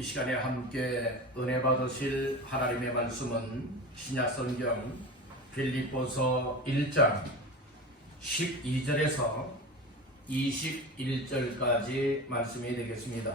이 시간에 함께 은혜 받으실 하나님의 말씀은 신약성경 빌립보서 1장 12절에서 21절까지 말씀이 되겠습니다.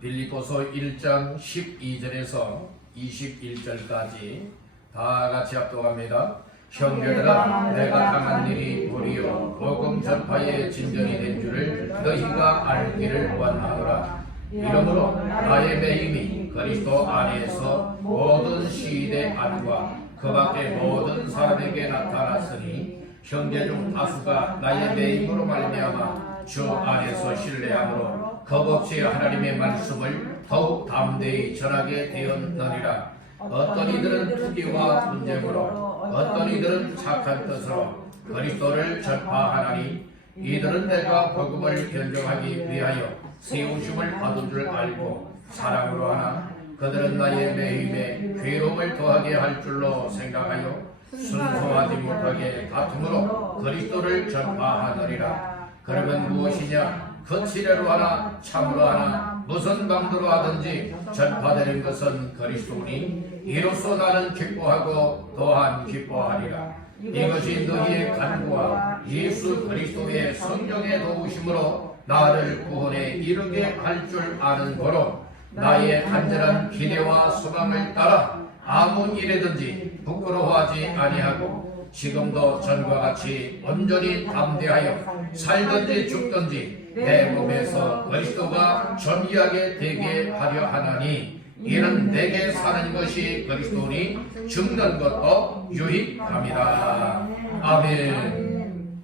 빌립보서 1장 12절에서 21절까지 다 같이 합독합니다. 형제들아, 내가 당한 일이 도리어 복음 전파의 진전이 된 줄을 너희가 알기를 원하노라. 이러므로 나의 매임이 그리스도 안에서 모든 시대 안과 그 밖에 모든 사람에게 나타났으니 형제 중 다수가 나의 매임으로 말미암아 주 안에서 신뢰함으로 겁없이 하나님의 말씀을 더욱 담대히 전하게 되었느니라. 어떤 이들은 투기와 분쟁으로, 어떤 이들은 착한 뜻으로 그리스도를 전파하나니, 이들은 내가 복음을 변정하기 위하여 세우심을 받은 줄 알고 사랑으로 하나, 그들은 나의 매임에 괴로움을 더하게 할 줄로 생각하여 순종하지 못하게 다툼으로 그리스도를 전파하느니라. 그러면 무엇이냐? 거칠애로 하나 참으로 하나 무슨 강도로 하든지 전파되는 것은 그리스도니, 이로써 나는 기뻐하고 또한 기뻐하리라. 이것이 너희의 간구와 예수 그리스도의 성령의 도우심으로 나를 구원에 이르게 할 줄 아는 거로, 나의 간절한 기대와 소망을 따라 아무 일에든지 부끄러워하지 아니하고 지금도 전과 같이 온전히 담대하여 살든지 죽든지 내 몸에서 그리스도가 존귀하게 되게 하려 하나니, 이는 내게 사는 것이 그리스도니 죽는 것도 유익함이다. 아멘.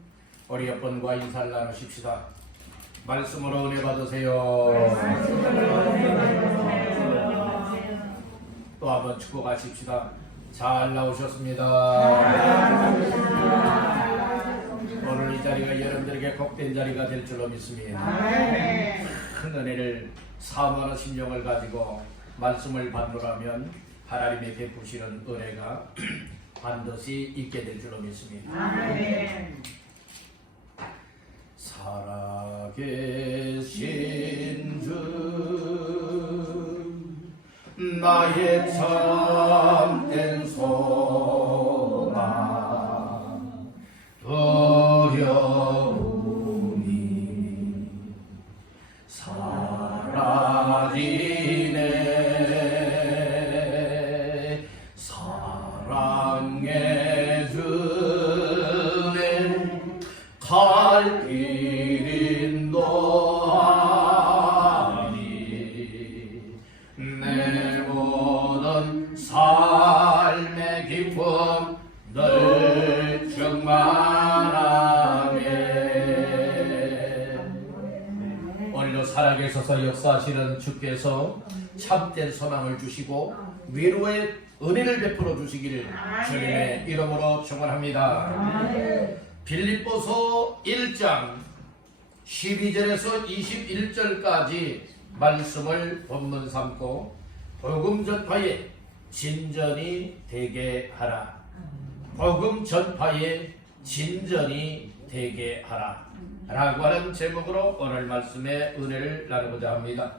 우리 옆분과 인사를 나누십시다. 말씀으로 은혜 받으세요. 또 한번 축복하십시다. 잘 나오셨습니다. 오늘 이 자리가 여러분들에게 복된 자리가 될 줄로 믿습니다. 큰 은혜를 사모하는 심령을 가지고 말씀을 받노라면 하나님의 베푸시는 은혜가 반드시 있게 될 줄로 믿습니다. 살아계신 주, 나의 참된 소망, 어려움이 사라지네. 사랑해 주네. 갈 길 인도하니, 내 모든 삶의 기쁨 늘 충만하게. 오늘도 살아계셔서 역사하시는 주께서 참된 소망을 주시고 위로의 은혜를 베풀어 주시기를 주님의 이름으로 축원합니다. 빌립보서 1장 12절에서 21절까지 말씀을 본문 삼고 복음 전파의 진전이 되게 하라. 복음 전파의 진전이 되게 하라 라고 하는 제목으로 오늘 말씀의 은혜를 나누고자 합니다.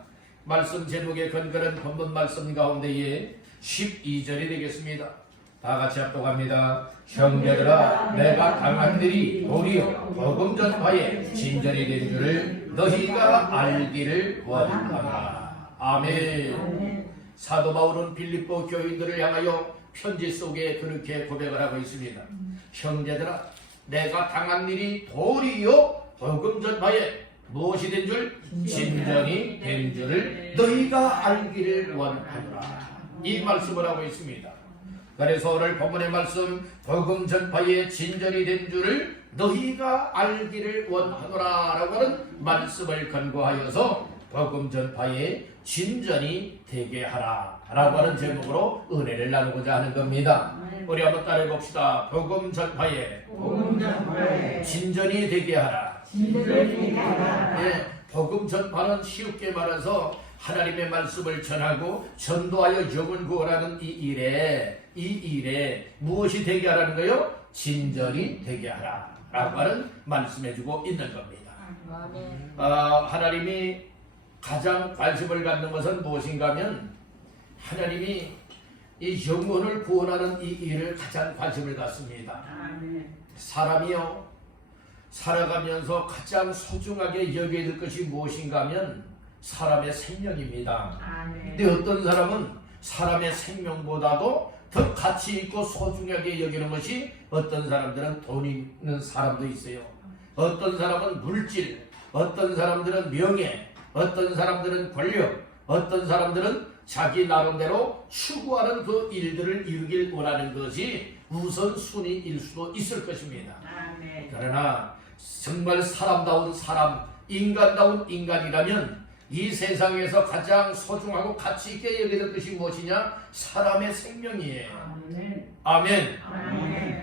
말씀 제목의 근거는 본문 말씀 가운데에 12절이 되겠습니다. 다 같이 합독합니다. 형제들아, 내가 당한 일이 도리어 복음 전파의 진전이 된 줄을 너희가 알기를 원하노라. 아멘. 사도 바울은 빌립보 교인들을 향하여 편지 속에 그렇게 고백을 하고 있습니다. 형제들아, 내가 당한 일이 도리어 복음 전파에 무엇이 된 줄? 진전이 된 줄을 너희가 알기를 원하노라. 이 말씀을 하고 있습니다. 그래서 오늘 본문의 말씀, 복음 전파의 진전이 된 줄을 너희가 알기를 원하노라 라고 하는 말씀을 근거하여서 복음 전파의 진전이 되게 하라 라고 하는 제목으로 은혜를 나누고자 하는 겁니다. 우리 한번 따라해 봅시다. 복음 전파의 진전이 되게 하라. 네, 복음 전파는 쉽게 말해서 하나님의 말씀을 전하고 전도하여 영을 구원하는 이 일에 무엇이 되게 하라는 거요? 진전이 되게 하라 라고 하는 말씀해주고 있는 겁니다. 하나님이 가장 관심을 갖는 것은 무엇인가 하면 하나님이 이 영혼을 구원하는 이 일을 가장 관심을 갖습니다. 사람이요 살아가면서 가장 소중하게 여겨야 될 것이 무엇인가 하면 사람의 생명입니다. 근데 어떤 사람은 사람의 생명보다도 더 가치 있고 소중하게 여기는 것이 어떤 사람들은 돈 있는 사람도 있어요. 어떤 사람은 물질, 어떤 사람들은 명예, 어떤 사람들은 권력, 어떤 사람들은 자기 나름대로 추구하는 그 일들을 이루길 원하는 것이 우선순위일 수도 있을 것입니다. 그러나 정말 사람다운 사람, 인간다운 인간이라면 이 세상에서 가장 소중하고 가치 있게 여겨야 될 것이 무엇이냐? 사람의 생명이에요. 아멘.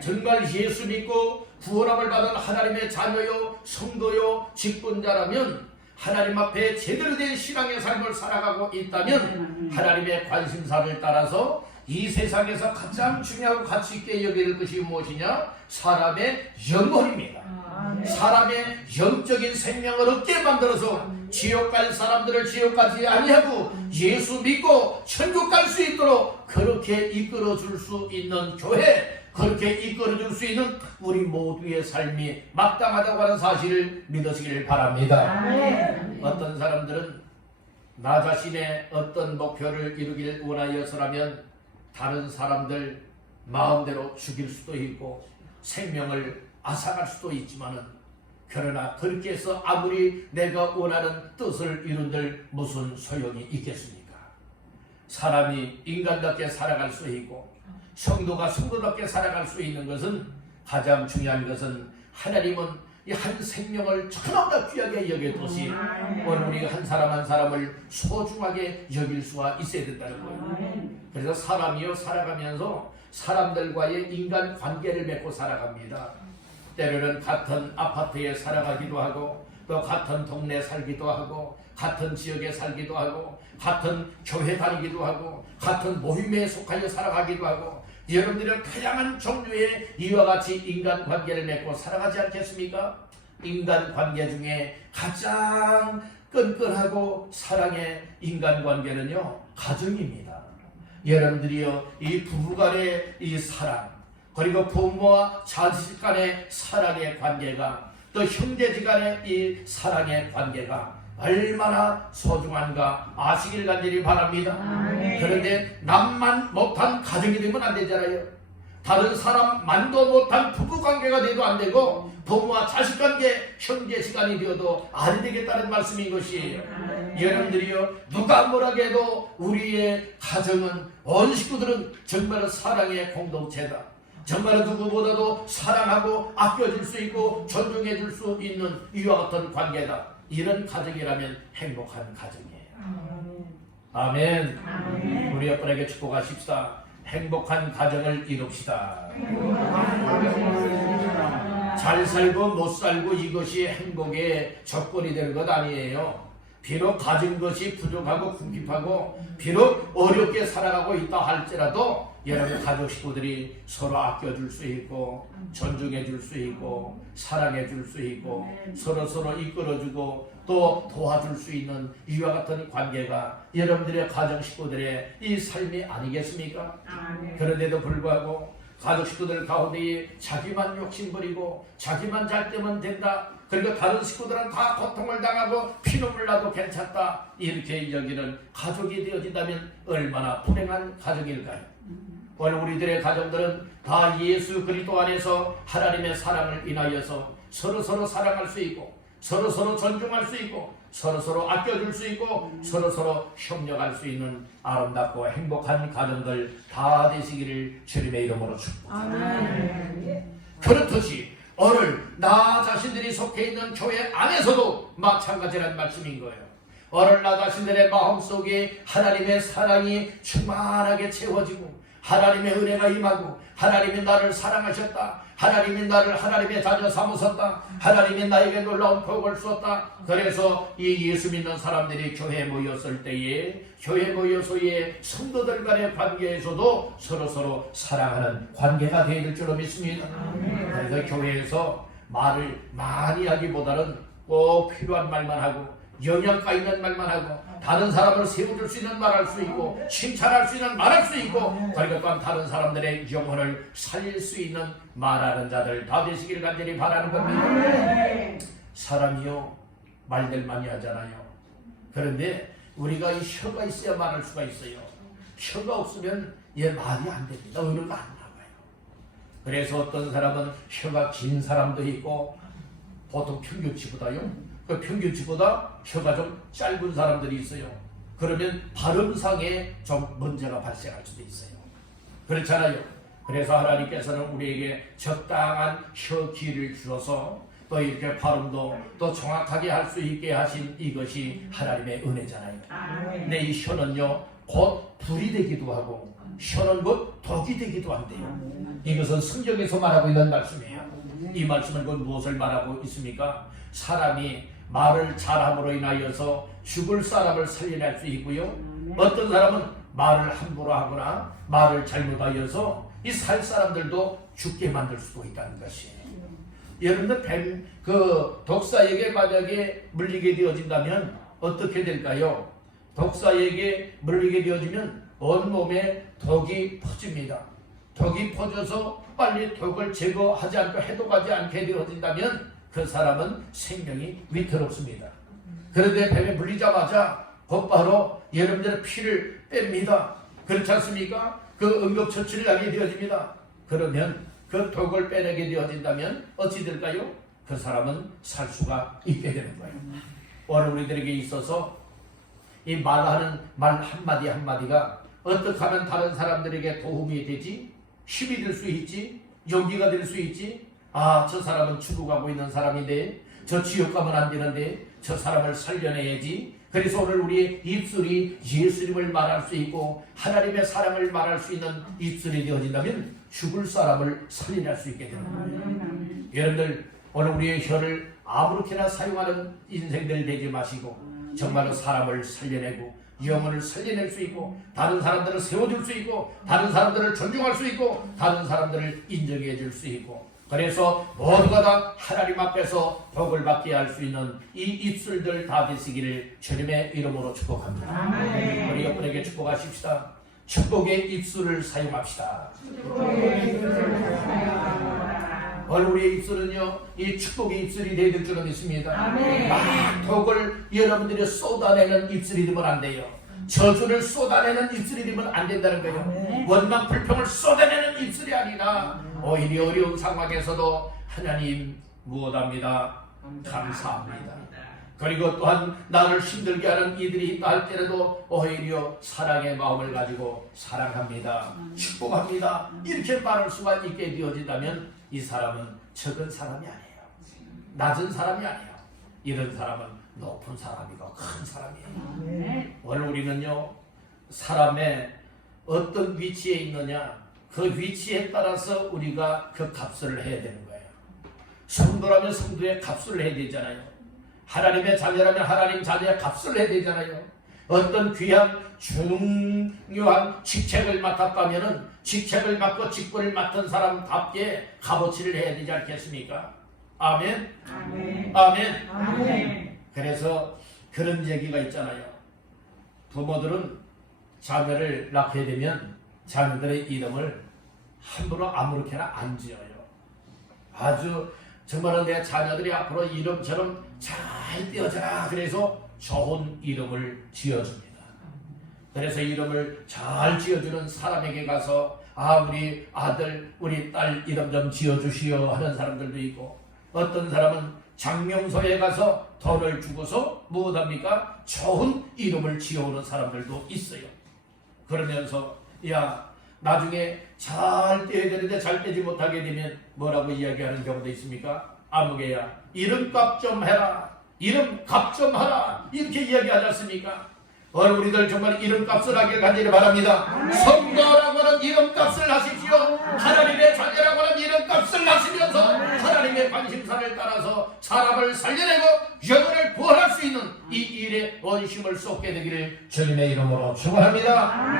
정말 예수 믿고 구원함을 받은 하나님의 자녀요 성도요 직분자라면 하나님 앞에 제대로 된 신앙의 삶을 살아가고 있다면 하나님의 관심사를 따라서 이 세상에서 가장 중요하고 가치 있게 여겨야 될 것이 무엇이냐? 사람의 영혼입니다. 사람의 영적인 생명을 얻게 만들어서 지옥 갈 사람들을 지옥 가지 아니하고 예수 믿고 천국 갈 수 있도록 그렇게 이끌어 줄 수 있는 교회, 그렇게 이끌어 줄 수 있는 우리 모두의 삶이 마땅하다고 하는 사실을 믿으시길 바랍니다. 어떤 사람들은 나 자신의 어떤 목표를 이루길 원하여서라면 다른 사람들 마음대로 죽일 수도 있고 생명을 앗아갈 수도 있지만은 그러나 그렇게 해서 아무리 내가 원하는 뜻을 이룬들 무슨 소용이 있겠습니까? 사람이 인간답게 살아갈 수 있고 성도가 성도답게 살아갈 수 있는 것은 가장 중요한 것은 하나님은 이 한 생명을 천하보다 귀하게 여겼듯이 오늘 우리 한 사람 한 사람을 소중하게 여길 수가 있어야 된다는 거예요. 그래서 사람이요 살아가면서 사람들과의 인간 관계를 맺고 살아갑니다. 때로는 같은 아파트에 살아가기도 하고 또 같은 동네에 살기도 하고 같은 지역에 살기도 하고 같은 교회 다니기도 하고 같은 모임에 속하여 살아가기도 하고 여러분들은 다양한 종류의 이와 같이 인간관계를 맺고 살아가지 않겠습니까? 인간관계 중에 가장 끈끈하고 사랑의 인간관계는요 가정입니다. 여러분들이요 이 부부간의 이 사랑 그리고 부모와 자식 간의 사랑의 관계가 또 형제지간의 이 사랑의 관계가 얼마나 소중한가 아시길 간절히 바랍니다. 그런데 남만 못한 가정이 되면 안 되잖아요. 다른 사람만도 못한 부부관계가 돼도 안 되고 부모와 자식관계 형제지간이 되어도 안 되겠다는 말씀인 것이에요. 여러분들이요 누가 뭐라 해도 우리의 가정은 온 식구들은 정말 사랑의 공동체다. 정말 누구보다도 사랑하고 아껴줄 수 있고 존중해줄 수 있는 이와 같은 관계다. 이런 가정이라면 행복한 가정이에요. 아멘. 우리 옆분에게 축복하십시다. 행복한 가정을 이룹시다. 잘 살고 못 살고 이것이 행복의 조건이 되는 것 아니에요. 비록 가진 것이 부족하고 궁핍하고 비록 어렵게 살아가고 있다 할지라도 여러분 가족 식구들이 서로 아껴줄 수 있고 존중해줄 수 있고 사랑해줄 수 있고 서로 이끌어주고 또 도와줄 수 있는 이와 같은 관계가 여러분들의 가정 식구들의 이 삶이 아니겠습니까? 그런데도 불구하고 가족 식구들 가운데 자기만 욕심부리고 자기만 잘 되면 된다. 그리고 다른 식구들은 다 고통을 당하고 피눈물 나도 괜찮다. 이렇게 여기는 가족이 되어진다면 얼마나 불행한 가족일까요? 오늘 우리들의 가정들은 다 예수 그리스도 안에서 하나님의 사랑을 인하여서 서로 사랑할 수 있고 서로 존중할 수 있고 서로 아껴줄 수 있고 서로 협력할 수 있는 아름답고 행복한 가정들 다 되시기를 주님의 이름으로 축복합니다. 그렇듯이 오늘 나 자신들이 속해 있는 교회 안에서도 마찬가지라는 말씀인 거예요. 오늘 나 자신들의 마음속에 하나님의 사랑이 충만하게 채워지고 하나님의 은혜가 임하고 하나님이 나를 사랑하셨다. 하나님이 나를 하나님의 자녀 삼으셨다. 하나님이 나에게 놀라운 복을 주었다. 그래서 이 예수 믿는 사람들이 교회에 모였을 때에 교회 모여서의 성도들 간의 관계에서도 서로 사랑하는 관계가 되어야 될 줄로 믿습니다. 그래서 교회에서 말을 많이 하기보다는 꼭 필요한 말만 하고 영양가 있는 말만 하고 다른 사람을 세워줄 수 있는 말할 수 있고 칭찬할 수 있는 말할 수 있고 그리고 또한 다른 사람들의 영혼을 살릴 수 있는 말하는 자들 다 되시기를 간절히 바라는 겁니다. 사람이요 말들 많이 하잖아요. 그런데 우리가 이 혀가 있어야 말할 수가 있어요. 혀가 없으면 얘 말이 안 됩니다. 의료가 안 나와요. 그래서 어떤 사람은 혀가 긴 사람도 있고 보통 평균치보다요. 그 평균치보다 혀가 좀 짧은 사람들이 있어요. 그러면 발음상에 좀 문제가 발생할 수도 있어요. 그렇잖아요. 그래서 하나님께서는 우리에게 적당한 혀 길을 주셔서 또 이렇게 발음도 또 정확하게 할 수 있게 하신 이것이 하나님의 은혜잖아요. 근데 이 혀는요 곧 불이 되기도 하고 혀는 곧 독이 되기도 한대요. 이것은 성경에서 말하고 있는 말씀이에요. 이 말씀은 곧 무엇을 말하고 있습니까? 사람이 말을 잘함으로 인하여서 죽을 사람을 살려낼 수 있고요. 어떤 사람은 말을 함부로 하거나 말을 잘못하여서 이 살 사람들도 죽게 만들 수도 있다는 것이에요. 여러분들 독사에게 만약에 물리게 되어진다면 어떻게 될까요? 독사에게 물리게 되어지면 온몸에 독이 퍼집니다. 독이 퍼져서 빨리 독을 제거하지 않고 해독하지 않게 되어진다면 그 사람은 생명이 위태롭습니다. 그런데 뱀에 물리자마자 곧바로 여러분들의 피를 뺍니다. 그렇지 않습니까? 그 응급처치를 하게 되어집니다. 그러면 그 독을 빼내게 되어진다면 어찌 될까요? 그 사람은 살 수가 있게 되는 거예요. 오늘 우리들에게 있어서 이 말하는 말 한마디 한마디가 어떻게 하면 다른 사람들에게 도움이 되지? 힘이 될 수 있지? 용기가 될 수 있지? 아, 저 사람은 죽어가고 있는 사람인데 저 지옥 가면 안 되는데 저 사람을 살려내야지. 그래서 오늘 우리의 입술이 예수님을 말할 수 있고 하나님의 사랑을 말할 수 있는 입술이 되어진다면 죽을 사람을 살려낼 수 있게 되는 거예요. 여러분들 오늘 우리의 혀를 아무렇게나 사용하는 인생들 되지 마시고 정말로 사람을 살려내고 영혼을 살려낼 수 있고 다른 사람들을 세워줄 수 있고 다른 사람들을 존중할 수 있고 다른 사람들을 인정해 줄 수 있고 그래서 모두가 다 하나님 앞에서 복을 받게 할 수 있는 이 입술들 다 되시기를 주님의 이름으로 축복합니다. 아멘. 우리 여러분에게 축복하십시다. 축복의 입술을 사용합시다. 오늘 우리의 입술은요 이 축복의 입술이 되어야 줄은 있습니다. 아멘. 막 독을 여러분들이 쏟아내는 입술이 되면 안 돼요. 저주를 쏟아내는 입술이 되면 안 된다는 거예요. 아멘. 원망 불평을 쏟아내는 입술이 아니라 오히려 어려운 상황에서도 하나님 무엇합니다. 감사합니다. 그리고 또한 나를 힘들게 하는 이들이 있다 할 때라도 오히려 사랑의 마음을 가지고 사랑합니다. 축복합니다. 이렇게 말할 수가 있게 되어진다면 이 사람은 적은 사람이 아니에요. 낮은 사람이 아니에요. 이런 사람은 높은 사람이고 큰 사람이에요. 오늘 우리는요 사람의 어떤 위치에 있느냐 그 위치에 따라서 우리가 그 값을 해야 되는 거예요. 성도라면 성도의 값을 해야 되잖아요. 하나님의 자녀라면 하나님 자녀의 값을 해야 되잖아요. 어떤 귀한 중요한 직책을 맡았다면은 직책을 맡고 직분을 맡은 사람답게 값어치를 해야 되지 않겠습니까? 아멘. 아멘. 아멘. 아멘. 그래서 그런 얘기가 있잖아요. 부모들은 자녀를 낳게 되면 자녀들의 이름을 함부로 아무렇게나 안 지어요. 아주 정말로 내 자녀들이 앞으로 이름처럼 잘 띄어져라. 그래서 좋은 이름을 지어줍니다. 그래서 이름을 잘 지어주는 사람에게 가서 아 우리 아들 우리 딸 이름 좀 지어주시오 하는 사람들도 있고 어떤 사람은 장명소에 가서 돈을 주고서 무엇합니까? 좋은 이름을 지어오는 사람들도 있어요. 그러면서 야 나중에 잘 떼야 되는데 잘 떼지 못하게 되면 뭐라고 이야기하는 경우도 있습니까? 아무개야 이름값 좀 해라. 이름값 좀 하라. 이렇게 이야기하지 않습니까? 오늘 우리들 정말 이름값을 하길 간절히 바랍니다. 성도라고 하는 이름값을 하십시오. 하나님의 자녀라고 하는 이름값을 하시면서 하나님의 관심사를 따라서 사람을 살려내고 영혼을 부활할 수 있는 이 일에 원심을 쏟게 되기를 주님의 이름으로 축원합니다.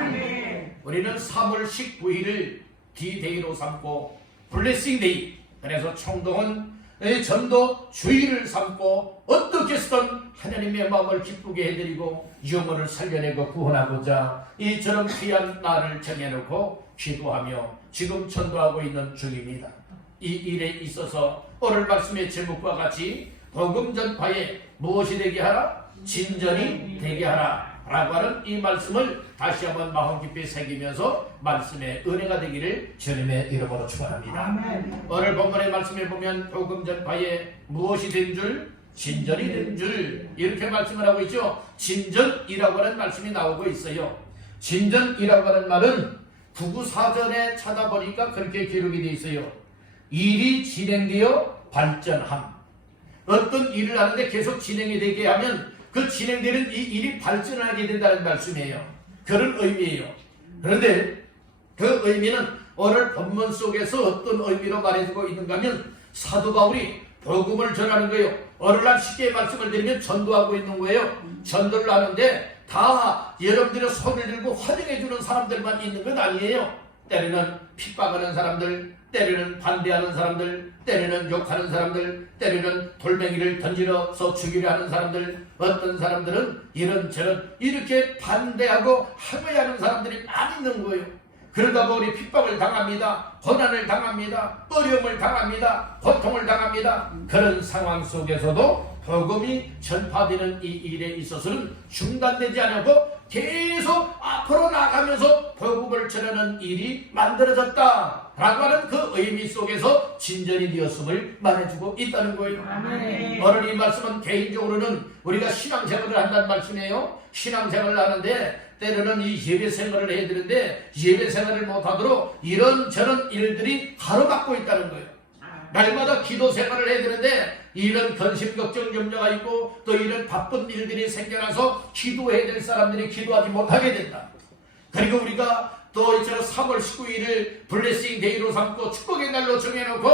우리는 3월 19일을 D-Day로 삼고 블레싱 데이 그래서 총동은 전도 주의를 삼고 어떻게 해서든 하나님의 마음을 기쁘게 해드리고 영혼을 살려내고 구원하고자 이처럼 귀한 날을 정해놓고 기도하며 지금 전도하고 있는 중입니다. 이 일에 있어서 오늘 말씀의 제목과 같이 복음 전파에 무엇이 되게 하라? 진전이 되게 하라 라고 하는 이 말씀을 다시 한번 마음 깊이 새기면서 말씀의 은혜가 되기를 주님의 이름으로 축원합니다. 오늘 본문의 말씀에 보면 복음 전파에 무엇이 된 줄? 진전이 된 줄 이렇게 말씀을 하고 있죠. 진전이라고 하는 말씀이 나오고 있어요. 진전이라고 하는 말은 구구사전에 찾아보니까 그렇게 기록이 되어 있어요. 일이 진행되어 발전함. 어떤 일을 하는데 계속 진행이 되게 하면 그 진행되는 이 일이 발전을 하게 된다는 말씀이에요. 그런 의미예요. 그런데 그 의미는 오늘 본문 속에서 어떤 의미로 말해주고 있는가 하면 사도 바울이 복음을 전하는 거예요. 오늘날 쉽게 말씀을 드리면 전도하고 있는 거예요. 전도를 하는데 다 여러분들의 손을 들고 환영해주는 사람들만 있는 건 아니에요. 때로는 핍박하는 사람들, 때로는 반대하는 사람들, 때로는 욕하는 사람들, 때로는 돌멩이를 던지러서 죽이려 하는 사람들, 어떤 사람들은 이런저런 이렇게 반대하고 항의하는 사람들이 많이 있는 거예요. 그러다 보니 핍박을 당합니다. 고난을 당합니다. 어려움을 당합니다. 고통을 당합니다. 그런 상황 속에서도 복음이 전파되는 이 일에 있어서는 중단되지 않고 계속 앞으로 나가면서 복음을 전하는 일이 만들어졌다 라고 하는 그 의미 속에서 진전이 되었음을 말해주고 있다는 거예요. 오늘 이 말씀은 개인적으로는 우리가 신앙생활을 한다는 말씀이에요. 신앙생활을 하는데 때로는 이 예배생활을 해야 되는데 예배생활을 못하도록 이런저런 일들이 가로막고 있다는 거예요. 날마다 기도생활을 해야 되는데 이런 근심, 걱정, 염려가 있고 또 이런 바쁜 일들이 생겨나서 기도해야 될 사람들이 기도하지 못하게 된다. 그리고 우리가 또 이처럼 3월 19일을 블레싱 데이로 삼고 축복의 날로 정해놓고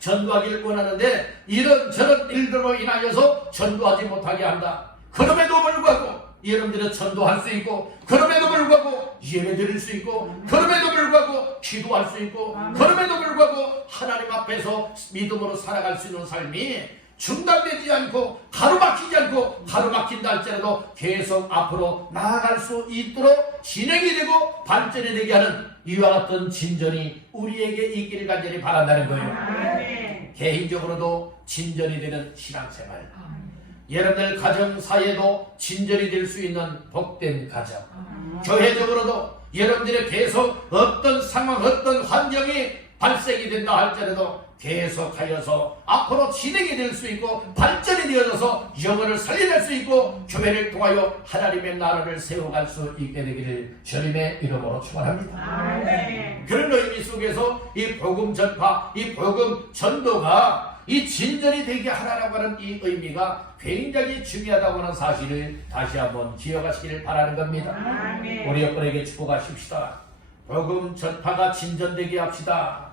전도하기를 원하는데 이런저런 일들로 인하여서 전도하지 못하게 한다. 그럼에도 불구하고 여러분들은 전도할 수 있고 그럼에도 불구하고 예배 드릴 수 있고 그럼에도 불구하고 기도할 수 있고 그럼에도 불구하고 하나님 앞에서 믿음으로 살아갈 수 있는 삶이 중단되지 않고 가로막히지 않고 가로막힌다 할지라도 계속 앞으로 나아갈 수 있도록 진행이 되고 발전이 되게 하는 이와 같은 진전이 우리에게 있기를 간절히 바란다는 거예요. 개인적으로도 진전이 되는 신앙생활, 여러분들 가정사회도 진전이 될 수 있는 복된 가정, 교회적으로도 여러분들의 계속 어떤 상황 어떤 환경이 발생이 된다 할지라도 계속하여서 앞으로 진행이 될 수 있고 발전이 되어져서 영혼을 살려낼 수 있고 교회를 통하여 하나님의 나라를 세워갈 수 있게 되기를 주님의 이름으로 축원합니다. 그런 의미 속에서 이 복음 전파, 이 복음 전도가 이 진전이 되게 하라라고 하는 이 의미가 굉장히 중요하다고 하는 사실을 다시 한번 기억하시기를 바라는 겁니다. 우리 여러분에게 축복하십시다. 복음 전파가 진전되게 합시다.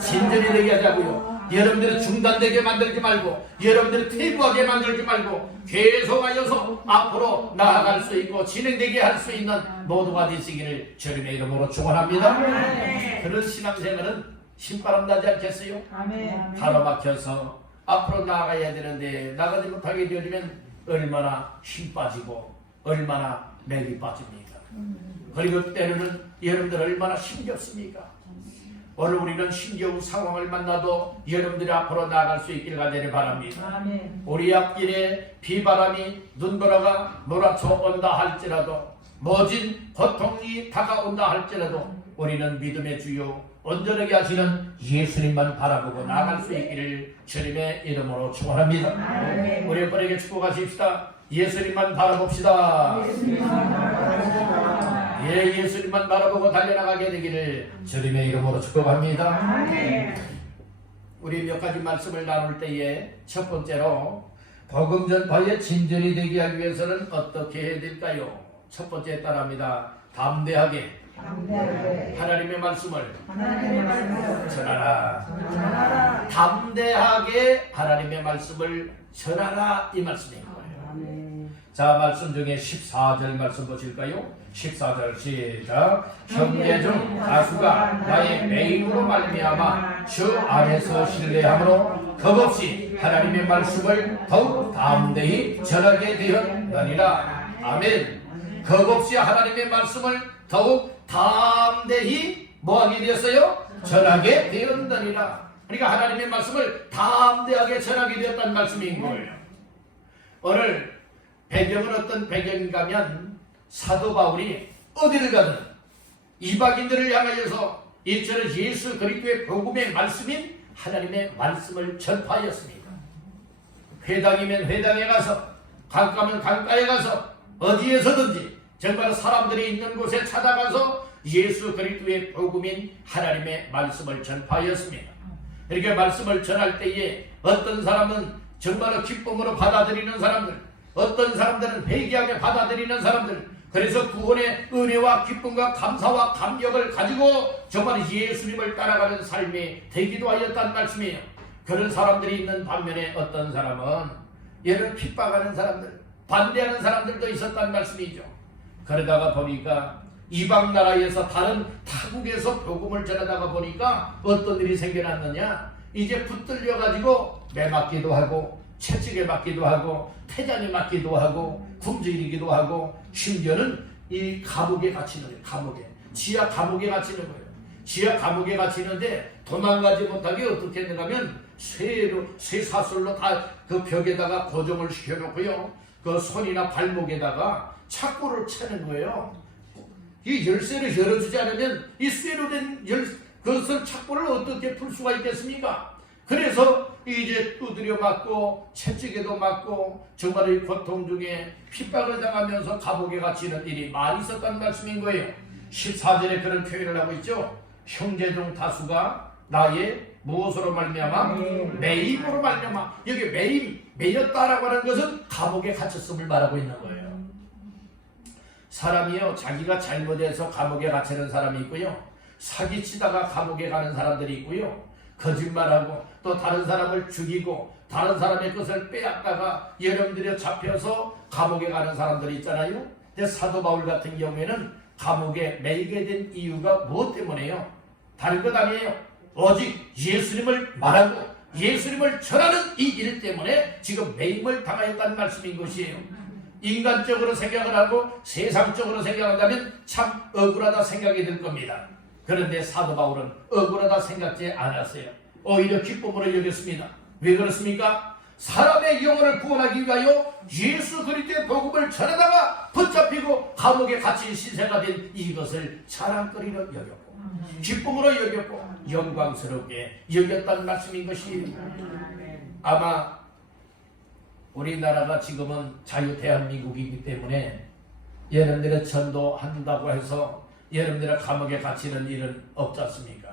진전이 되게 하자고요. 여러분들은 중단되게 만들지 말고 여러분들은 퇴보하게 만들지 말고 계속하여서 앞으로 나아갈 수 있고 진행되게 할 수 있는 모두가 되시기를 주님의 이름으로 축원합니다. 그런 신앙생활은 신바람 나지 않겠어요? 가로막혀서 앞으로 나아가야 되는데 나가지 못하게 되어지면 얼마나 힘 빠지고 얼마나 맥이 빠집니까? 그리고 때로는 여러분들 얼마나 힘겹습니까? 오늘 우리는 힘겨운 상황을 만나도 여러분들이 앞으로 나아갈 수 있길 간절히 바랍니다. 우리 앞길에 비바람이 눈보라가 몰아쳐 온다 할지라도 모진 고통이 다가온다 할지라도 우리는 믿음의 주요 온전하게 하시는 예수님만 바라보고 나아갈 수 있기를 주님의 이름으로 축원합니다. 우리 여러분에게 축복하십시다. 예수님만 바라봅시다. 예수님만 바라보고 달려나가게 되기를 주님의 이름으로 축복합니다. 우리 몇 가지 말씀을 나눌 때에 첫 번째로 복음 전파의 진전이 되게 하기 위해서는 어떻게 해야 될까요? 첫 번째 따라합니다. 담대하게 하나님의 말씀을 전하라. 담대하게 하나님의 말씀을 전하라 이 말씀인 거예요. 자, 말씀 중에 14절 말씀 보실까요? 14절 시작. 형제 중 다수가 나의 매임으로 말미암아 주 안에서 신뢰함으로 겁없이 하나님의 말씀을 더욱 담대히 전하게 되었느니라. 아멘. 겁없이 하나님의 말씀을 더욱 담대히 뭐하게 되었어요? 전하게 되었느니라. 그러니까 하나님의 말씀을 담대하게 전하게 되었다는 말씀인 거예요. 오늘 배경은 어떤 배경인가면 사도 바울이 어디를 가든 이방인들을 향하여서 이처럼 예수 그리스도의 복음의 말씀인 하나님의 말씀을 전파하였습니다. 회당이면 회당에 가서, 강가면 강가에 가서, 어디에서든지 정말 사람들이 있는 곳에 찾아가서 예수 그리스도의 복음인 하나님의 말씀을 전파하였습니다. 이렇게 말씀을 전할 때에 어떤 사람은 정말 기쁨으로 받아들이는 사람들, 어떤 사람들은 회개하게 받아들이는 사람들, 그래서 구원의 은혜와 기쁨과 감사와 감격을 가지고 정말 예수님을 따라가는 삶이 되기도 하였다는 말씀이에요. 그런 사람들이 있는 반면에 어떤 사람은 얘를 핍박하는 사람들, 반대하는 사람들도 있었다는 말씀이죠. 그러다가 보니까 이방 나라에서 다른 타국에서 복음을 전하다가 보니까 어떤 일이 생겨났느냐, 이제 붙들려 가지고 매맞기도 하고 채찍에 맞기도 하고 태장에 맞기도 하고 굶주리기도 하고 심지어는 이 감옥에 갇히는 거예요. 감옥에, 지하 감옥에 갇히는 거예요. 지하 감옥에 갇히는데 도망가지 못하게 어떻게 했는가 하면 쇠사슬로 다 그 벽에다가 고정을 시켜놓고요, 그 손이나 발목에다가 착고를 차는 거예요. 이 열쇠를 열어주지 않으면 이 쇠로 된 그것을 착고를 어떻게 풀 수가 있겠습니까? 그래서 이제 두드려 맞고 채찍에도 맞고 정말 이 고통 중에 핍박을 당하면서 감옥에 갇히는 일이 많이 있었다는 말씀인 거예요. 14절에 그런 표현을 하고 있죠. 형제 중 다수가 나의 무엇으로 말미암아? 매임으로 말미암아. 여기 매였다라고 하는 것은 감옥에 갇혔음을 말하고 있는 거예요. 사람이요, 자기가 잘못해서 감옥에 갇히는 사람이 있고요, 사기치다가 감옥에 가는 사람들이 있고요, 거짓말하고 또 다른 사람을 죽이고 다른 사람의 것을 빼앗다가 여러분들이 잡혀서 감옥에 가는 사람들이 있잖아요. 근데 사도 바울 같은 경우에는 감옥에 매이게 된 이유가 무엇 때문에요? 다른 것 아니에요. 오직 예수님을 말하고 예수님을 전하는 이 일 때문에 지금 매임을 당하였다는 말씀인 것이에요. 인간적으로 생각을 하고 세상적으로 생각한다면 참 억울하다 생각이 들 겁니다. 그런데 사도 바울은 억울하다 생각지 않았어요. 오히려 기쁨으로 여겼습니다. 왜 그렇습니까? 사람의 영혼을 구원하기 위하여 예수 그리스도의 복음을 전하다가 붙잡히고 감옥에 갇힌 신세가 된 이것을 자랑거리로 여겼고 기쁨으로 여겼고 영광스럽게 여겼다는 말씀인 것이에요. 아마 우리나라가 지금은 자유 대한민국이기 때문에 여러분들의 전도한다고 해서 여러분들의 감옥에 갇히는 일은 없지 않습니까?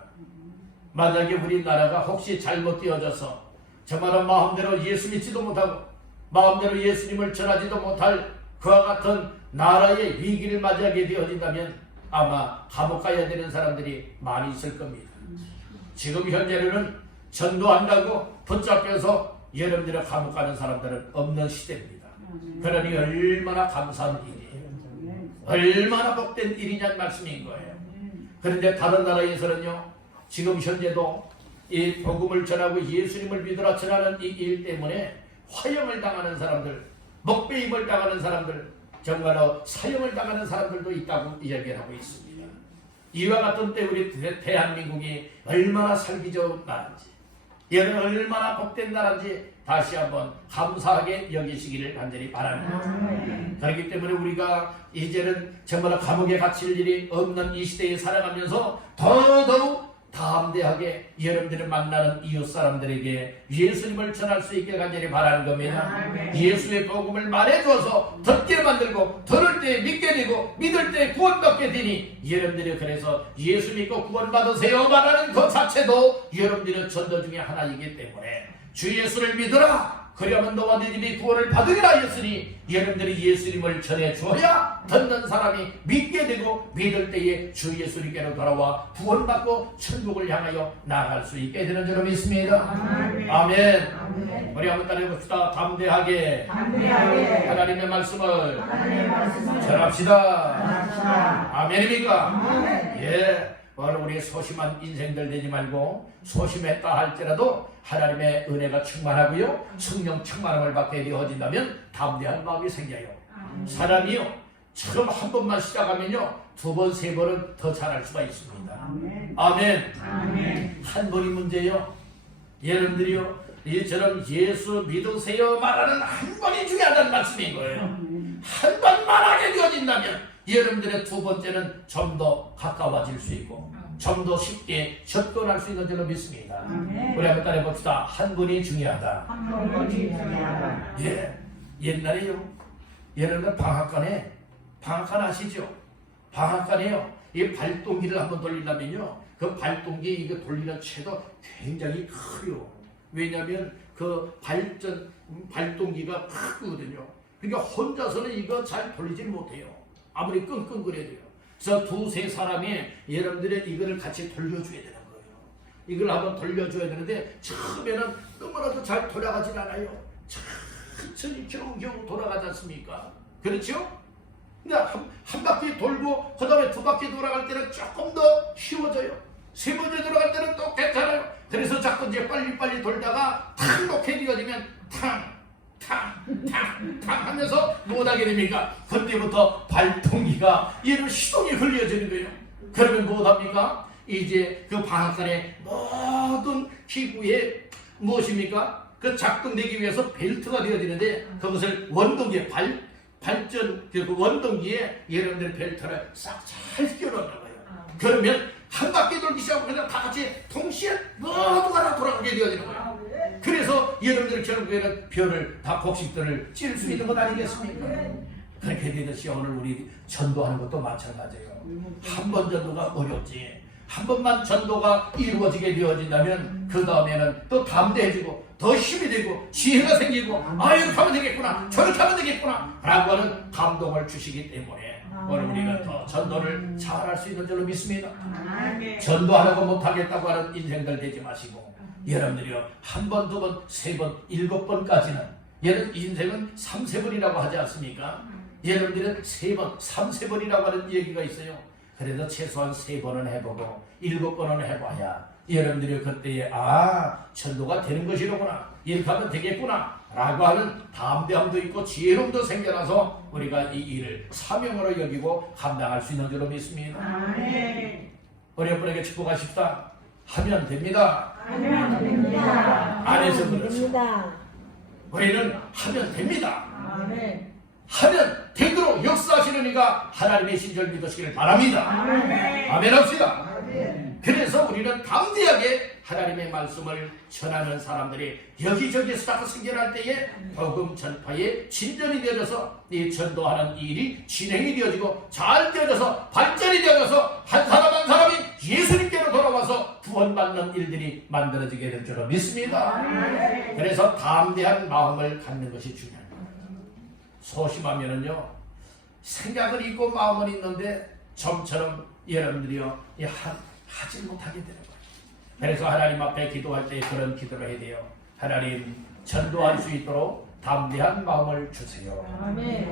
만약에 우리나라가 혹시 잘못되어져서 정말 마음대로 예수 믿지도 못하고 마음대로 예수님을 전하지도 못할 그와 같은 나라의 위기를 맞이하게 되어진다면 아마 감옥 가야 되는 사람들이 많이 있을 겁니다. 지금 현재는 전도한다고 붙잡혀서 여러분들의 감옥 가는 사람들은 없는 시대입니다. 그러니 얼마나 감사한 일이에요. 얼마나 복된 일이냐는 말씀인 거예요. 그런데 다른 나라에서는요, 지금 현재도 이 복음을 전하고 예수님을 믿으라 전하는 이 일 때문에 화형을 당하는 사람들, 먹배임을 당하는 사람들, 정말로 사형을 당하는 사람들도 있다고 이야기를 하고 있습니다. 이와 같은 때 우리 대한민국이 얼마나 살기 좋은 나라인지, 얘는 얼마나 복된 나라인지 다시 한번 감사하게 여기시기를 간절히 바랍니다. 그렇기 때문에 우리가 이제는 정말 감옥에 갇힐 일이 없는 이 시대에 살아가면서 더더욱 담대하게 여러분들을 만나는 이웃 사람들에게 예수님을 전할 수 있게 간절히 바라는 겁니다. 예수의 복음을 말해줘서 듣게 만들고 들을 때 믿게 되고 믿을 때 구원받게 되니 여러분들이 그래서 예수 믿고 구원받으세요 말하는 그 자체도 여러분들의 전도 중에 하나이기 때문에 주 예수를 믿으라 그리하면 너와 네 집이 구원을 받으리라 하였으니 여러분들이 예수님을 전해줘야 듣는 사람이 믿게 되고 믿을 때에 주 예수님께로 돌아와 구원받고 천국을 향하여 나아갈 수 있게 되는 줄로 믿습니다. 아멘. 우리 한번 따라해봅시다. 담대하게 하나님의 말씀을 전합시다. 아멘입니까? 예. 바로 우리의 소심한 인생들 되지 말고 소심했다 할지라도 하나님의 은혜가 충만하고요 성령 충만함을 받게 되어진다면 담대한 마음이 생겨요. 사람이요 처음 한 번만 시작하면요 두 번, 세 번은 더 잘할 수가 있습니다. 아멘. 한 번이 문제요. 여러분들이요 이처럼 예수 믿으세요 말하는 한 번이 중요하다는 말씀인 거예요. 한 번 말하게 되어진다면 여러분들의 두 번째는 좀 더 가까워질 수 있고 좀 더 쉽게 접근할 수 있는 줄로 믿습니다. 우리 한번 따라해 봅시다. 한 번이 중요하다. 예, 옛날에요 여러분들 방앗간 아시죠? 방앗간에요 이 발동기를 한번 돌리려면요 그 발동기 이거 돌리는 채도 굉장히 커요. 왜냐하면 그 발동기가 크거든요. 그러니까 혼자서는 이거 잘 돌리지 못해요. 아무리 끙끙거려도요. 그래서 두세 사람이 여러분들의 이거를 같이 돌려줘야 되는 거예요. 이걸 한번 돌려줘야 되는데 처음에는 너무나도 잘 돌아가진 않아요. 천천히 겨우겨우 돌아가지 않습니까? 그렇죠? 근데 한 바퀴 돌고 그 다음에 두 바퀴 돌아갈 때는 조금 더 쉬워져요. 세 번째 돌아갈 때는 또 괜찮아요. 그래서 자꾸 이제 빨리빨리 돌다가 탁 놓게 되어지면 탕 하면서 못하게 됩니까? 그때부터 발동기가 얘는 시동이 걸려지는 거예요. 그러면 못합니까? 이제 그 방앗간의 모든 기구에 무엇입니까? 그 작동되기 위해서 벨트가 되어지는데 그것을 원동기에 발전 그 원동기에 여러분들 벨트를 싹 잘 끼워놓는 거예요. 그러면 한 바퀴 돌기 시작하면 그냥 다 같이 동시에 모두가 다 돌아가게 되어지는 거예요. 그래서 여러분들 결국에는 별을 다 곡식들을 찔 수 있는 것 아니겠습니까? 그렇게 되듯이 오늘 우리 전도하는 것도 마찬가지예요. 한 번 전도가 어렵지. 한 번만 전도가 이루어지게 되어진다면 그 다음에는 또 담대해지고 더 힘이 되고 지혜가 생기고 이렇게 하면 되겠구나 저렇게 하면 되겠구나 라고 하는 감동을 주시기 때문에 오늘 우리가 더 전도를 잘할 수 있는 줄로 믿습니다. 전도하는 거 못하겠다고 하는 인생들 되지 마시고 여러분들이요 한 번, 두 번, 세 번, 7번까지는 얘는 인생은 3세번이라고 하지 않습니까? 여러분들은 3번, 3세번이라고 하는 얘기가 있어요. 그래도 최소한 3번은 해보고 7번은 해봐야 여러분들이 그때에 전도가 되는 것이로구나 이렇게 하면 되겠구나 라고 하는 담대함도 있고 지혜로움도 생겨나서 우리가 이 일을 사명으로 여기고 감당할 수 있는 줄로 믿습니다. 우리 여러분에게 축복하십시다. 하면 됩니다. 안 해서 그렇습니다. 우리는 하면 됩니다. 하면 되도록 역사하시는 이가 하나님의 신절 믿으시기를 바랍니다. 아멘 합시다. 그래서 우리는 담대하게 하나님의 말씀을 전하는 사람들이 여기저기에서 다 생겨날 때에 복음 전파에 진전이 되어져서 이 전도하는 일이 진행이 되어지고 잘 되어져서 발전이 되어져서 한 사람 한 사람이 예수님께로 돌아와서 구원받는 일들이 만들어지게 될 줄로 믿습니다. 그래서 담대한 마음을 갖는 것이 중요합니다. 소심하면은요 생각은 있고 마음은 있는데 좀처럼 여러분들이요 하지 못하게 되는 거예요. 그래서 하나님 앞에 기도할 때 그런 기도를 해야 돼요. 하나님 전도할 수 있도록 담대한 마음을 주세요.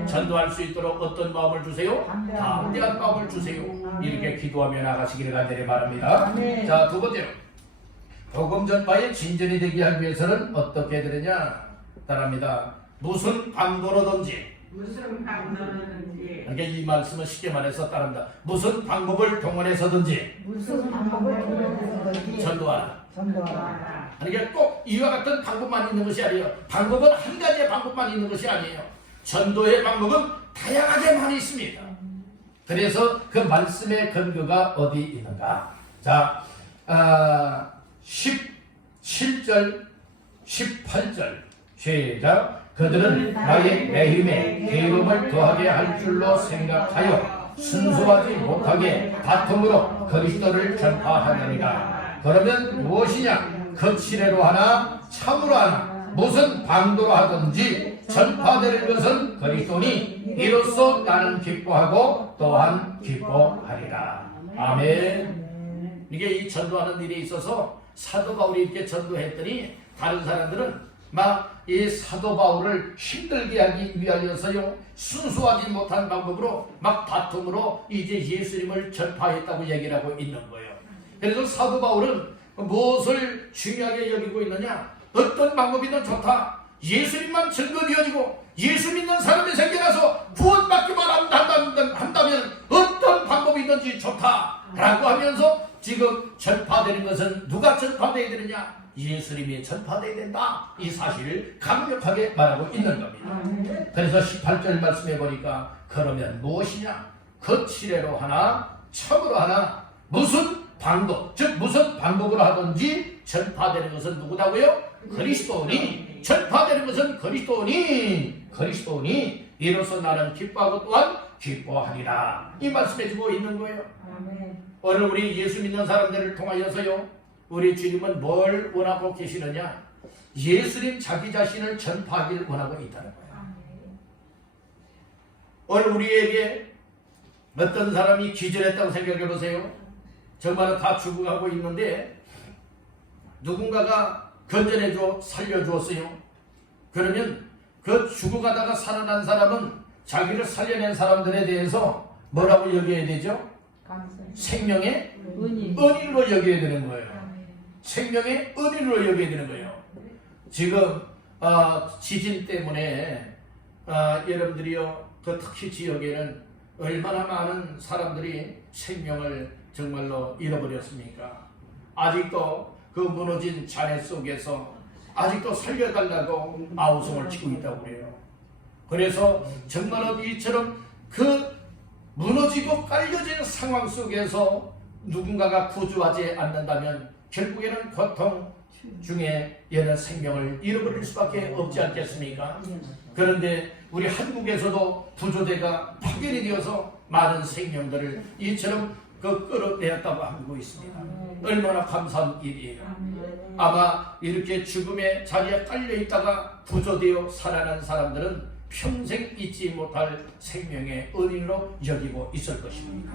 전도할 수 있도록 어떤 마음을 주세요? 담대한 마음을 주세요. 이렇게 기도하며 나가시기를 간절히 바랍니다. 자, 두 번째로 복음 전파에 진전이 되게 하기 위해서는 어떻게 되느냐 따라합니다. 무슨 방도로든지 그러니까 이 말씀은 쉽게 말해서 따릅니다. 무슨 방법을 동원해서든지 전도하라. 그러니까 꼭 이와 같은 방법만 있는 것이 아니에요. 방법은 한 가지의 방법만 있는 것이 아니에요. 전도의 방법은 다양하게 많이 있습니다. 그래서 그 말씀의 근거가 어디 있는가? 자, 17절, 18절 시작. 그들은 나의 매힘에 게으름을 더하게 할 줄로 생각하여 순수하지 못하게 다툼으로 그리스도를 전파하느니라. 그러면 무엇이냐? 거칠애로 하나 참으로 하나 무슨 방도로 하든지 전파되는 것은 그리스도니 이로써 나는 기뻐하고 또한 기뻐하리라. 아멘. 이게 이 전도하는 일에 있어서 사도 바울이 이렇게 전도했더니 다른 사람들은 막 이 사도 바울을 힘들게 하기 위하여서요, 순수하지 못한 방법으로 막 다툼으로 이제 예수님을 전파했다고 얘기를 하고 있는 거예요. 그래서 사도 바울은 무엇을 중요하게 여기고 있느냐? 어떤 방법이든 좋다. 예수님만 증거되어지고 예수 믿는 사람이 생겨나서 구원받기만 한다면 어떤 방법이든지 좋다라고 하면서 지금 전파되는 것은 누가 전파되어야 되느냐? 예수님이 전파되어야 된다. 이 사실을 강력하게 말하고 있는 겁니다. 그래서 18절 말씀해 보니까 그러면 무엇이냐? 거칠애로 하나 척으로 하나 무슨 방법, 즉 무슨 방법으로 하든지 전파되는 것은 누구다고요? 그리스도니. 전파되는 것은 그리스도니 이로써 나는 기뻐하고 또한 기뻐하리라. 이 말씀해 주고 있는 거예요. 오늘 우리 예수 믿는 사람들을 통하여서요, 우리 주님은 뭘 원하고 계시느냐? 예수님 자기 자신을 전파하기를 원하고 있다는 거예요. 오늘 우리에게 어떤 사람이 기절했다고 생각해 보세요. 정말로 다 죽어가고 있는데 누군가가 건져내줘 살려주었어요. 그러면 그 죽어가다가 살아난 사람은 자기를 살려낸 사람들에 대해서 뭐라고 여겨야 되죠? 생명의 은인으로 여겨야 되는 거예요. 생명의 은인으로 여겨야 되는 거예요. 지금 지진 때문에 여러분들이요, 그 특히 지역에는 얼마나 많은 사람들이 생명을 정말로 잃어버렸습니까? 아직도 그 무너진 잔해 속에서 아직도 살려달라고 아우성을 치고 있다고 그래요. 그래서 정말로 이처럼 그 무너지고 깔려진 상황 속에서 누군가가 구조하지 않는다면 결국에는 고통 중에 얘는 생명을 잃어버릴 수밖에 없지 않겠습니까? 그런데 우리 한국에서도 구조대가 파견이 되어서 많은 생명들을 이처럼 끌어내었다고 하고 있습니다. 얼마나 감사한 일이에요. 아마 이렇게 죽음의 자리에 깔려있다가 구조되어 살아난 사람들은 평생 잊지 못할 생명의 은인으로 여기고 있을 것입니다.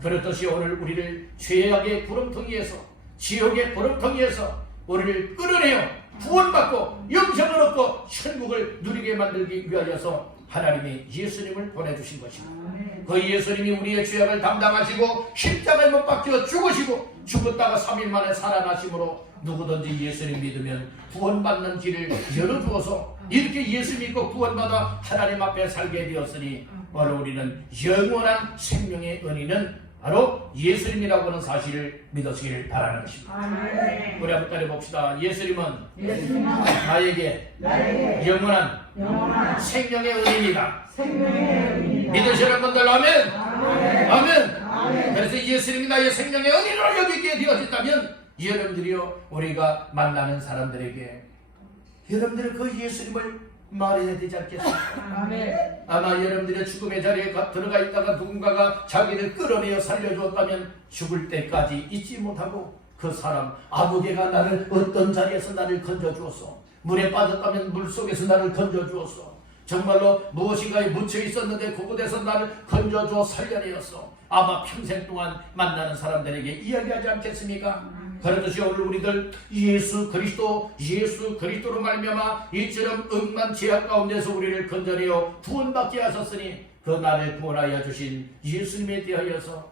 그렇듯이 오늘 우리를 죄악의 구름텅이에서, 지옥의 구름텅이에서 우리를 끌어내어 구원받고 영생을 얻고 천국을 누리게 만들기 위하여서 하나님이 예수님을 보내주신 것입니다. 그 예수님이 우리의 죄악을 담당하시고 십자가에 못 박혀 죽으시고 죽었다가 3일 만에 살아나심으로 누구든지 예수님 믿으면 구원받는 길을 열어주어서 이렇게 예수 믿고 구원받아 하나님 앞에 살게 되었으니 오늘 우리는 영원한 생명의 은인은 바로 예수님이라고 하는 사실을 믿으시기를 바라는 것입니다. 우리 한번 따라봅시다. 예수님은 나에게 영원한 생명의 은인이다. 믿으시는 분들 아멘. 아멘. 그래서 예수님이 나의 생명의 은인으로 여기게 되어졌다면 여러분들이요, 우리가 만나는 사람들에게 여러분들은 그 예수님을 말해야 되지 않겠습니까? 아마 여러분들의 죽음의 자리에 들어가 있다가 누군가가 자기를 끌어내어 살려주었다면 죽을 때까지 잊지 못하고 그 사람, 아버지가 나를 어떤 자리에서 나를 건져주었어, 물에 빠졌다면 물속에서 나를 건져주었어, 정말로 무엇인가에 묻혀 있었는데 그곳에서 나를 건져주어 살려내었어, 아마 평생 동안 만나는 사람들에게 이야기하지 않겠습니까? 그렇듯이 오늘 우리들 예수 그리스도로 말미암아 이처럼 억만 죄악 가운데서 우리를 건져내어 구원받게 하셨으니 그 나를 구원하여 주신 예수님에 대하여서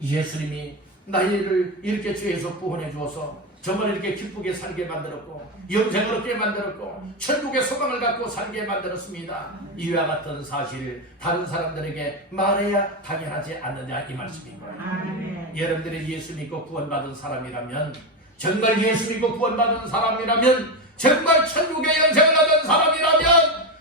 예수님이 나를 이렇게 죄에서 구원해 주어서 정말 이렇게 기쁘게 살게 만들었고 영생을 얻게 만들었고 천국의 소망을 갖고 살게 만들었습니다. 이와 같은 사실을 다른 사람들에게 말해야 당연하지 않느냐 이 말씀인 거예요. 여러분들이 예수 믿고 구원받은 사람이라면, 정말 예수 믿고 구원받은 사람이라면, 정말 천국의 영생을 얻은 사람이라면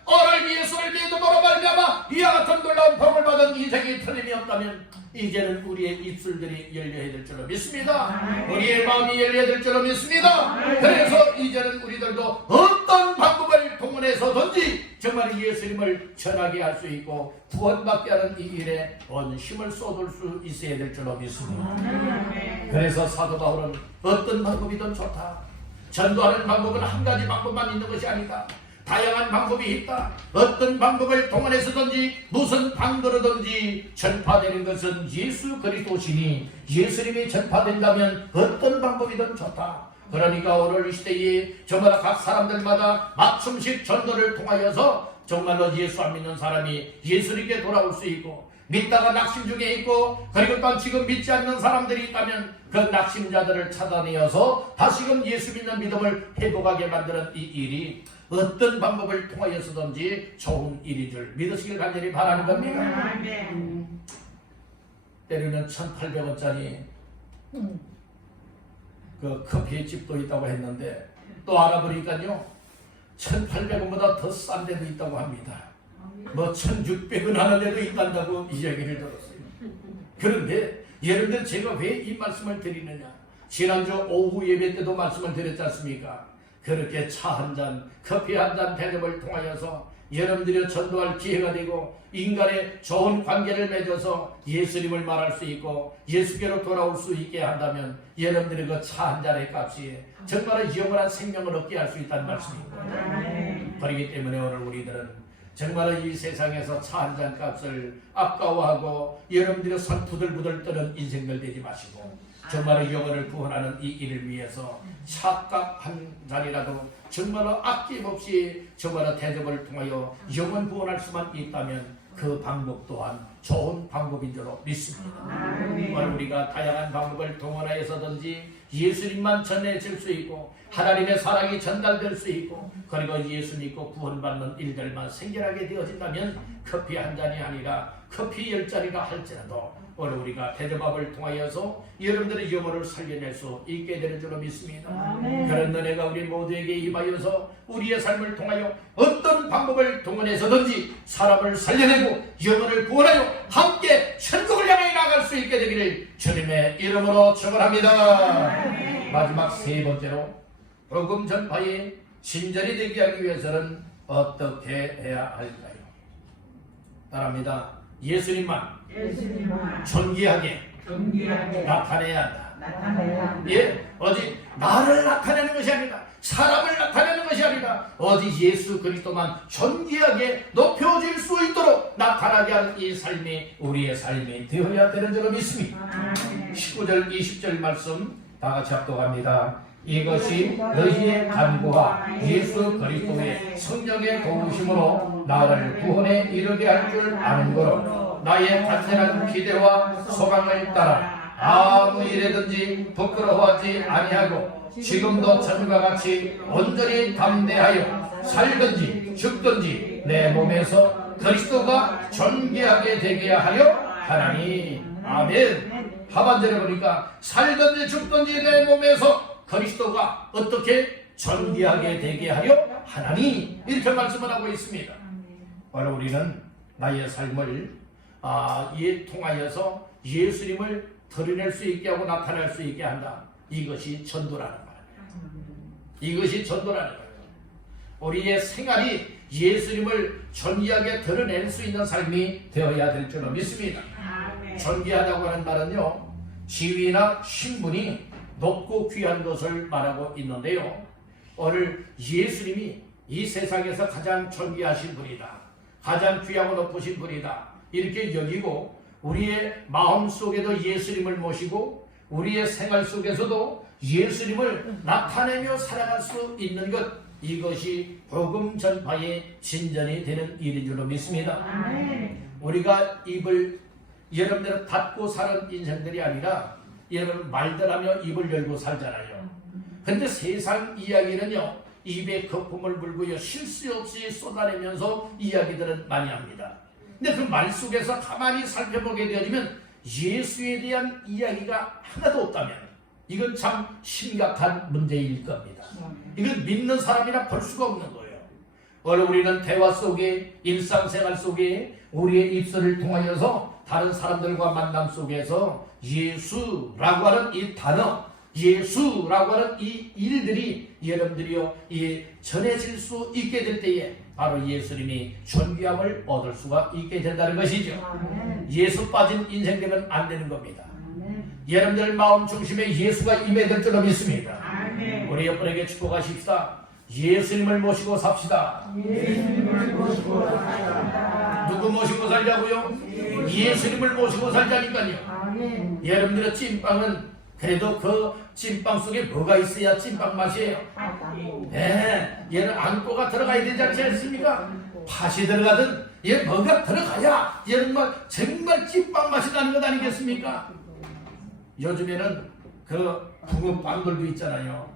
오늘 예수를 믿음으로 말미암아 이와 같은 놀라운 복을 받은 인생이 틀림이 없다면 이제는 우리의 입술들이 열려야 될 줄로 믿습니다. 우리의 마음이 열려야 될 줄로 믿습니다. 그래서 이제는 우리들도 어떤 방법을 동원해서든지 정말 예수님을 전하게 할 수 있고 구원받게 하는 이 일에 온 힘을 쏟을 수 있어야 될 줄로 믿습니다. 그래서 사도 바울은 어떤 방법이든 좋다. 전도하는 방법은 한 가지 방법만 있는 것이 아니다. 다양한 방법이 있다. 어떤 방법을 동원해서든지 무슨 방도로든지 전파되는 것은 예수 그리스도시니 예수님이 전파된다면 어떤 방법이든 좋다. 그러니까 오늘 이 시대에 정말 각 사람들마다 맞춤식 전도를 통하여서 정말로 예수 안 믿는 사람이 예수님께 돌아올 수 있고, 믿다가 낙심 중에 있고, 그리고 또 지금 믿지 않는 사람들이 있다면 그 낙심자들을 찾아내어서 다시금 예수 믿는 믿음을 회복하게 만드는 이 일이 어떤 방법을 통하여서든지 좋은 일인 줄 믿으시길 간절히 바라는 겁니다. 때로는 1,800원짜리 그 커피집도 있다고 했는데 또 알아보니까요 1,800원보다 더 싼 데도 있다고 합니다. 뭐 1,600원 하는 데도 있단다고 이 얘기를 들었어요. 그런데 여러분들 제가 왜 이 말씀을 드리느냐, 지난주 오후 예배 때도 말씀을 드렸지 않습니까? 그렇게 차 한 잔, 커피 한 잔 대접을 통하여서 여러분들이 전도할 기회가 되고 인간의 좋은 관계를 맺어서 예수님을 말할 수 있고 예수께로 돌아올 수 있게 한다면 여러분들이 그 차 한 잔의 값이 정말 영원한 생명을 얻게 할 수 있다는 말씀입니다. 그렇기 때문에 오늘 우리들은 정말 이 세상에서 차 한 잔 값을 아까워하고 여러분들의 손 부들부들 떠는 인생들 되지 마시고 정말 영혼을 구원하는 이 일을 위해서 차값 한 잔이라도 정말로 아낌없이 정말 대접을 통하여 영혼 구원할 수만 있다면 그 방법 또한 좋은 방법인 줄로 믿습니다. 오늘 우리가 다양한 방법을 동원하여서든지 예수님만 전해질 수 있고 하나님의 사랑이 전달될 수 있고 그리고 예수 믿고 구원받는 일들만 생겨나게 되어진다면 커피 한 잔이 아니라 커피 10잔이라 할지라도 오늘 우리가 대접밥을 통하여서 여러분들의 영혼을 살려낼 수 있게 되는 줄로 믿습니다. 그런 은혜가 우리 모두에게 임하여서 우리의 삶을 통하여 어떤 방법을 동원해서든지 사람을 살려내고 영혼을 구원하여 함께 천국을 향해 나갈 수 있게 되기를 주님의 이름으로 축원합니다. 마지막 세 번째로 복음 전파에 진전이 되게 하기 위해서는 어떻게 해야 할까요? 따라합니다. 예수님만 존귀하게 나타내야 한다. 예, 어디 나를 나타내는 것이 아니라 사람을 나타내는 것이 아니라 어디 예수 그리스도만 존귀하게 높여질 수 있도록 나타나게 하는 이 삶이 우리의 삶이 되어야 되는 줄로 믿습니다. 19절 20절 말씀 다 같이 합독합니다. 이것이 너희의 간구와 예수 그리스도의 성령의 도우심으로 나를 구원에 이르게 할 줄 아는 거로 나의 간절한 기대와 소망을 따라 아무 일에든지 부끄러워하지 아니하고 지금도 전과 같이 온전히 담대하여 살든지 죽든지 내 몸에서 그리스도가 존귀하게 되게 하려 하나니. 아멘. 하반절에 보니까 살든지 죽든지 내 몸에서 그리스도가 어떻게 존귀하게 되게 하려 하나니, 이렇게 말씀을 하고 있습니다. 바로 우리는 나의 삶을 통하여서 예수님을 드러낼 수 있게 하고 나타낼 수 있게 한다. 이것이 전도라는 거예요. 이것이 전도라는 거예요. 우리의 생활이 예수님을 존귀하게 드러낼 수 있는 삶이 되어야 될 줄로 믿습니다. 존귀하다고 하는 말은요, 지위나 신분이 높고 귀한 것을 말하고 있는데요, 오늘 예수님이 이 세상에서 가장 존귀하신 분이다, 가장 귀하고 높으신 분이다, 이렇게 여기고 우리의 마음 속에도 예수님을 모시고 우리의 생활 속에서도 예수님을 나타내며 살아갈 수 있는 것, 이것이 복음 전파의 진전이 되는 일인 줄로 믿습니다. 우리가 입을 여러분들은 닫고 사는 인생들이 아니라 여러분 말들 하며 입을 열고 살잖아요. 근데 세상 이야기는요, 입에 거품을 물고요, 쉴 수 없이 쏟아내면서 이야기들은 많이 합니다. 근데 그 말 속에서 가만히 살펴보게 되어지면 예수에 대한 이야기가 하나도 없다면 이건 참 심각한 문제일 겁니다. 이건 믿는 사람이나 볼 수가 없는 거예요. 오늘 우리는 대화 속에, 일상생활 속에 우리의 입술을 통하여서 다른 사람들과 만남 속에서 예수라고 하는 이 단어, 예수라고 하는 이 일들이 여러분들이요, 전해질 수 있게 될 때에 바로 예수님이 존귀함을 얻을 수가 있게 된다는 것이죠. 예수 빠진 인생 되면 안 되는 겁니다. 여러분들 마음 중심에 예수가 임해야 될 줄로 믿습니다. 우리 옆분에게 축복하십시다. 예수님을 모시고 삽시다. 누구 모시고 살자고요? 예수님을 모시고 살자니까요. 여러분들의 찐빵은 그래도 그 찐빵 속에 뭐가 있어야 찐빵 맛이에요? 네, 얘는 안고가 들어가야 되지 않지 않습니까? 팥이 들어가든 얘 뭐가 들어가야 얘는 정말 찐빵 맛이 나는 것 아니겠습니까? 요즘에는 그 붕어빵들도 있잖아요.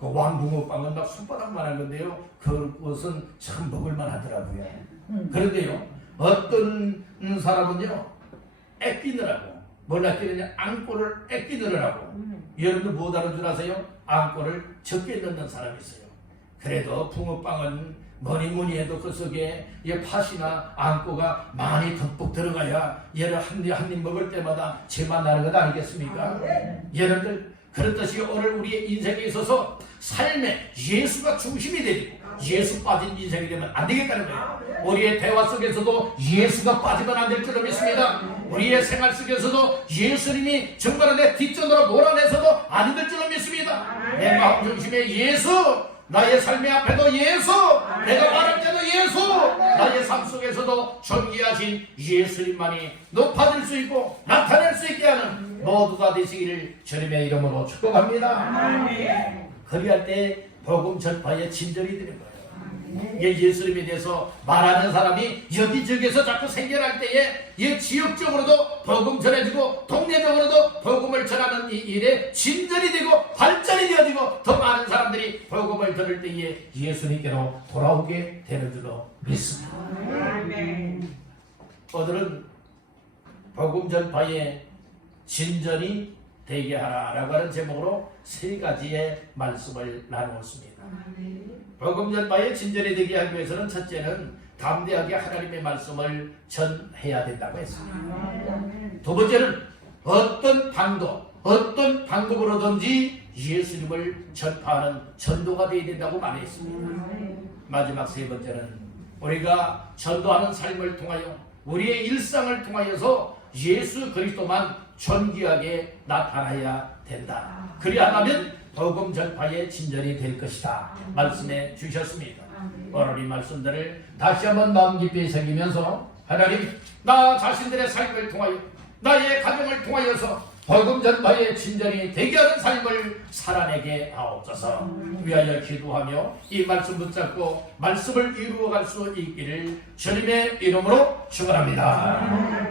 그 왕붕어빵은 막 손바닥만한 건데요. 그것은 참 먹을만 하더라고요. 그런데요, 어떤 사람은요, 애끼느라고, 뭘 아끼느냐, 안고를 애끼느라고. 여러분들 뭐 다른 줄 아세요? 안고를 적게 넣는 사람이 있어요. 그래도 붕어빵은 뭐니 해도 그 속에 이 팥이나 안고가 많이 듬뿍 들어가야 얘를 한 입 먹을 때마다 제맛 나는 것 아니겠습니까? 여러분들, 그렇듯이 오늘 우리의 인생에 있어서 삶에 예수가 중심이 되고 예수 빠진 인생이 되면 안 되겠다는 거예요. 우리의 대화 속에서도 예수가 빠지면 안 될 줄로 믿습니다. 우리의 생활 속에서도 예수님이 정말 내 뒷전으로 몰아내서도 안 될 줄로 믿습니다. 내 마음 중심에 예수, 나의 삶의 앞에도 예수, 내가 말할 때도 예수, 나의 삶 속에서도 존귀하신 예수님만이 높아질 수 있고 나타낼 수 있게 하는 모두가 되시기를 주님의 이름으로 축복합니다. 그리할 때 복음 전파에 진전이 되는 거예요. 예수님에 대해서 말하는 사람이 여기저기서 자꾸 생겨날 때에 지역적으로도 복음 전해지고 동네적으로도 복음을 전하는 이 일에 진전이 되고 발전이 되어지고 더 많은 사람들이 복음을 들을 때에 예수님께로 돌아오게 되는 줄로 믿습니다. 오늘은 복음 전파에 진전이 되게 하라라고 하는 제목으로 세 가지의 말씀을 나누었습니다. 복음 전파에 진전이 되게 하기 위해서는 첫째는 담대하게 하나님의 말씀을 전해야 된다고 했습니다. 두 번째는 어떤 방법으로든지 예수님을 전파하는 전도가 되어야 된다고 말했습니다. 마지막 세 번째는 우리가 전도하는 삶을 통하여 우리의 일상을 통하여서 예수 그리스도만 존귀하게 나타나야 된다. 그리하면 복음 전파의 진전이 될 것이다 말씀해 주셨습니다. 오늘 이 말씀들을 다시 한번 마음 깊이 새기면서 하나님, 나 자신들의 삶을 통하여 나의 가정을 통하여서 복음 전파의 진전이 되게 하는 삶을 살아내게 하옵소서. 위하여 기도하며 이 말씀 붙잡고 말씀을 이루어갈 수 있기를 주님의 이름으로 축원합니다.